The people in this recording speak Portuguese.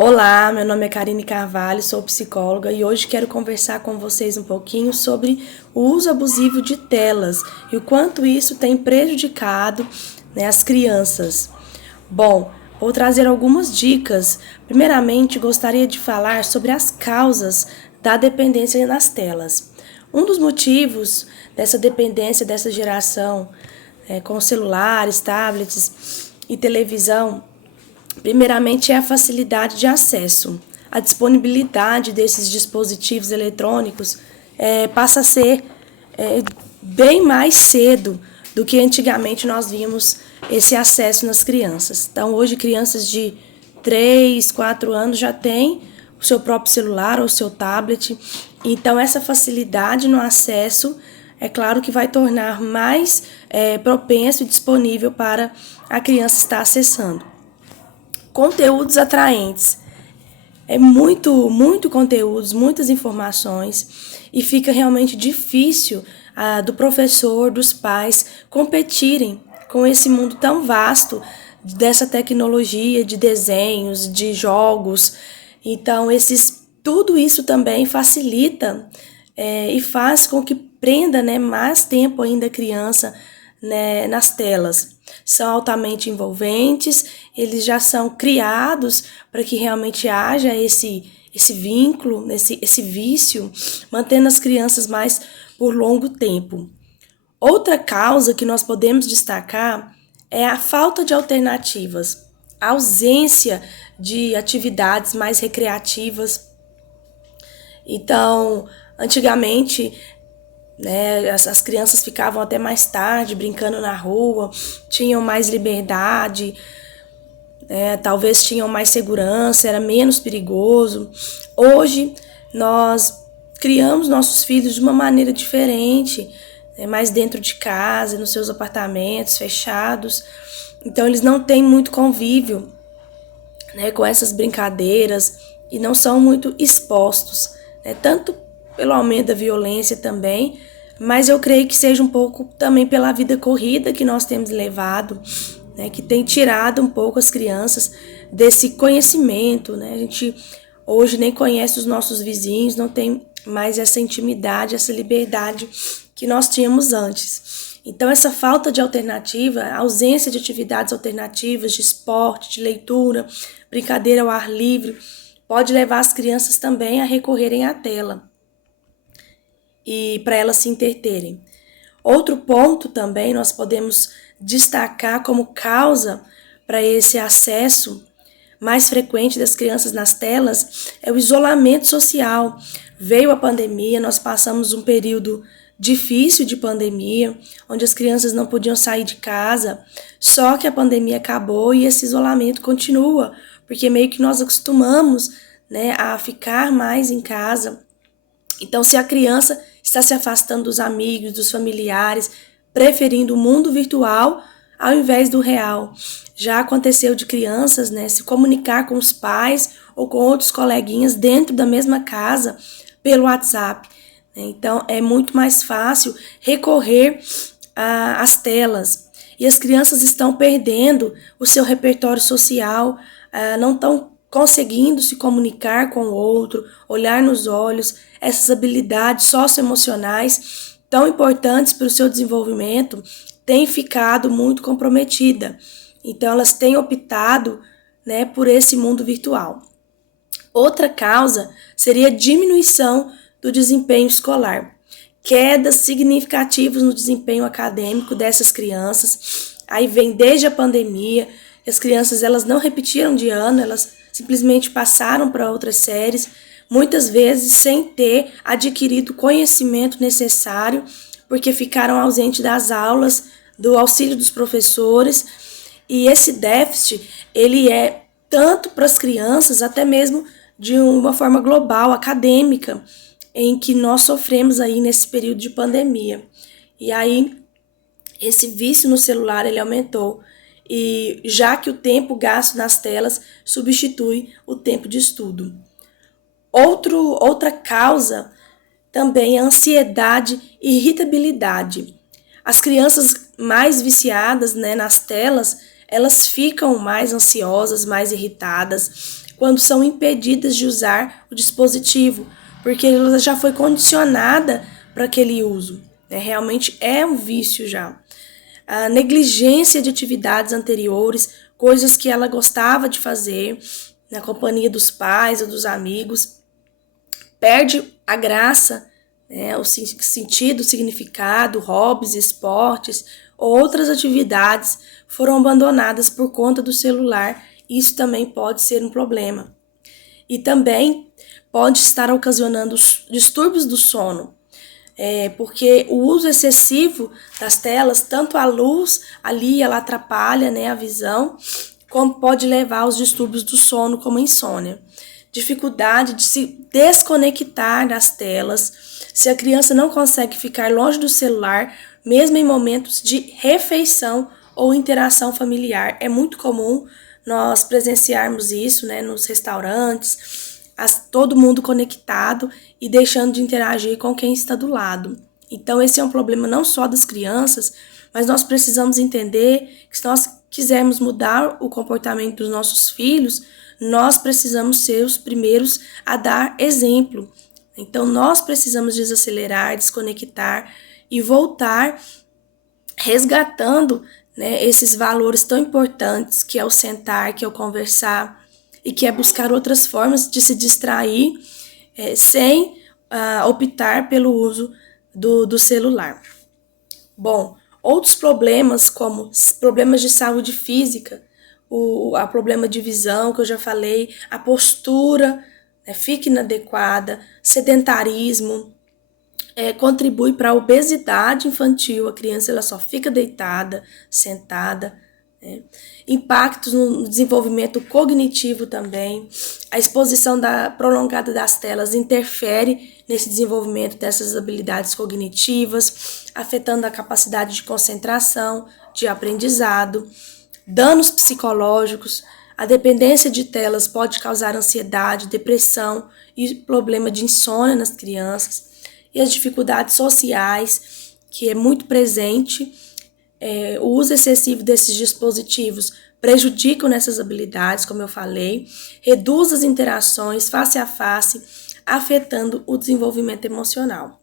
Olá, meu nome é Karine Carvalho, sou psicóloga e hoje quero conversar com vocês um pouquinho sobre o uso abusivo de telas e o quanto isso tem prejudicado, as crianças. Bom, vou trazer algumas dicas. Primeiramente, gostaria de falar sobre as causas da dependência nas telas. Um dos motivos dessa dependência dessa geração com celulares, tablets e televisão, primeiramente, é a facilidade de acesso. A disponibilidade desses dispositivos eletrônicos passa a ser bem mais cedo do que antigamente nós vimos esse acesso nas crianças. Então, hoje, crianças de 3, 4 anos já têm o seu próprio celular ou o seu tablet. Então, essa facilidade no acesso, é claro que vai tornar mais propenso e disponível para a criança estar acessando. Conteúdos atraentes. É muito conteúdos, muitas informações e fica realmente difícil do professor, dos pais competirem com esse mundo tão vasto dessa tecnologia de desenhos, de jogos. Então, tudo isso também facilita e faz com que prenda mais tempo ainda a criança nas telas. São altamente envolventes, eles já são criados para que realmente haja esse vínculo, esse vício, mantendo as crianças mais por longo tempo. Outra causa que nós podemos destacar é a falta de alternativas, a ausência de atividades mais recreativas. Então, antigamente, as crianças ficavam até mais tarde brincando na rua, tinham mais liberdade, talvez tinham mais segurança, era menos perigoso. Hoje, nós criamos nossos filhos de uma maneira diferente, mais dentro de casa, nos seus apartamentos fechados. Então, eles não têm muito convívio com essas brincadeiras e não são muito expostos, tanto pelo aumento da violência também, mas eu creio que seja um pouco também pela vida corrida que nós temos levado, que tem tirado um pouco as crianças desse conhecimento, A gente hoje nem conhece os nossos vizinhos, não tem mais essa intimidade, essa liberdade que nós tínhamos antes. Então, essa falta de alternativa, a ausência de atividades alternativas, de esporte, de leitura, brincadeira ao ar livre, pode levar as crianças também a recorrerem à tela e para elas se entreterem. Outro ponto também nós podemos destacar como causa para esse acesso mais frequente das crianças nas telas é o isolamento social. Veio a pandemia, nós passamos um período difícil de pandemia, onde as crianças não podiam sair de casa, só que a pandemia acabou e esse isolamento continua, porque meio que nós acostumamos a ficar mais em casa. Então, se a criança está se afastando dos amigos, dos familiares, preferindo o mundo virtual ao invés do real. Já aconteceu de crianças se comunicar com os pais ou com outros coleguinhas dentro da mesma casa pelo WhatsApp. Então, é muito mais fácil recorrer às telas. E as crianças estão perdendo o seu repertório social, não estão conseguindo se comunicar com o outro, olhar nos olhos, essas habilidades socioemocionais tão importantes para o seu desenvolvimento têm ficado muito comprometida. Então, elas têm optado por esse mundo virtual. Outra causa seria a diminuição do desempenho escolar. Quedas significativas no desempenho acadêmico dessas crianças. Aí vem desde a pandemia, as crianças elas não repetiram de ano, elas simplesmente passaram para outras séries, muitas vezes sem ter adquirido o conhecimento necessário, porque ficaram ausentes das aulas, do auxílio dos professores. E esse déficit, ele é tanto para as crianças, até mesmo de uma forma global, acadêmica, em que nós sofremos aí nesse período de pandemia. E aí, esse vício no celular, ele aumentou. E já que o tempo gasto nas telas substitui o tempo de estudo. Outra causa também é a ansiedade e irritabilidade. As crianças mais viciadas nas telas, elas ficam mais ansiosas, mais irritadas, quando são impedidas de usar o dispositivo, porque ela já foi condicionada para aquele uso, né? Realmente é um vício já. A negligência de atividades anteriores, coisas que ela gostava de fazer na companhia dos pais ou dos amigos, perde a graça, né, o sentido, o significado, hobbies, esportes ou outras atividades foram abandonadas por conta do celular. Isso também pode ser um problema. E também pode estar ocasionando distúrbios do sono, porque o uso excessivo das telas, tanto a luz ali, ela atrapalha, né, a visão, como pode levar aos distúrbios do sono, como insônia. Dificuldade de se desconectar das telas. Se a criança não consegue ficar longe do celular, mesmo em momentos de refeição ou interação familiar. É muito comum nós presenciarmos isso, né, nos restaurantes, todo mundo conectado e deixando de interagir com quem está do lado. Então, esse é um problema não só das crianças, mas nós precisamos entender que se nós quisermos mudar o comportamento dos nossos filhos, nós precisamos ser os primeiros a dar exemplo. Então, nós precisamos desacelerar, desconectar e voltar resgatando, né, esses valores tão importantes, que é o sentar, que é o conversar e que é buscar outras formas de se distrair sem optar pelo uso do celular. Bom, outros problemas, como problemas de saúde física, o problema de visão, que eu já falei, a postura, né, fica inadequada, sedentarismo, contribui para a obesidade infantil. A criança ela só fica deitada, sentada, né? Impactos no desenvolvimento cognitivo também. A exposição prolongada das telas interfere nesse desenvolvimento dessas habilidades cognitivas, afetando a capacidade de concentração, de aprendizado. Danos psicológicos. A dependência de telas pode causar ansiedade, depressão e problema de insônia nas crianças. E as dificuldades sociais, que é muito presente. O uso excessivo desses dispositivos prejudicam nessas habilidades, como eu falei, reduz as interações face a face, afetando o desenvolvimento emocional.